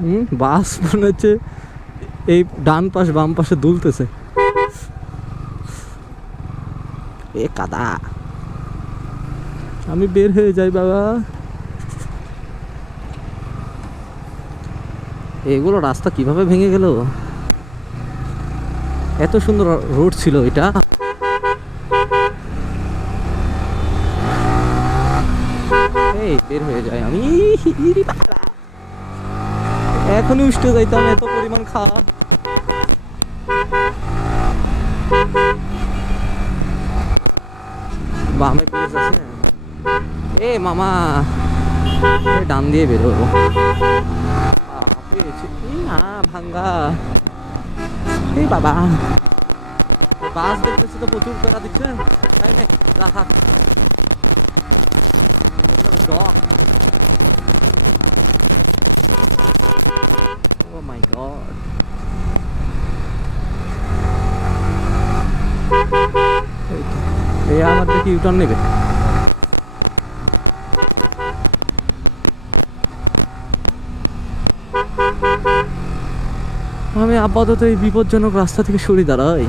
হুম? বাস মনে হচ্ছে এই ডান পাশ, বাম পাশে দুলতেছে। এ কাদা। আমি বের হয়ে যাই, বাবা। এগুলো রাস্তা কীভাবে ভেঙে গেল? এত সুন্দর রোড ছিল এটা। এই, বের হয়ে যায় আমি। এখনই উঠতে যাইতাম, এত পরিমাণ খাপ বামে প্লেস আছে? এ মামা ডান দিয়ে না, ভাঙ্গা। এই বাবা। বাস দেখতেছি তো প্রচুর টাকা দিচ্ছে। তাই না রাখা ডক। God. এই আমার দেখি ইউটার্ন নেবে আমি আপাতত এই বিপজ্জনক রাস্তা থেকে সরে দাঁড়াই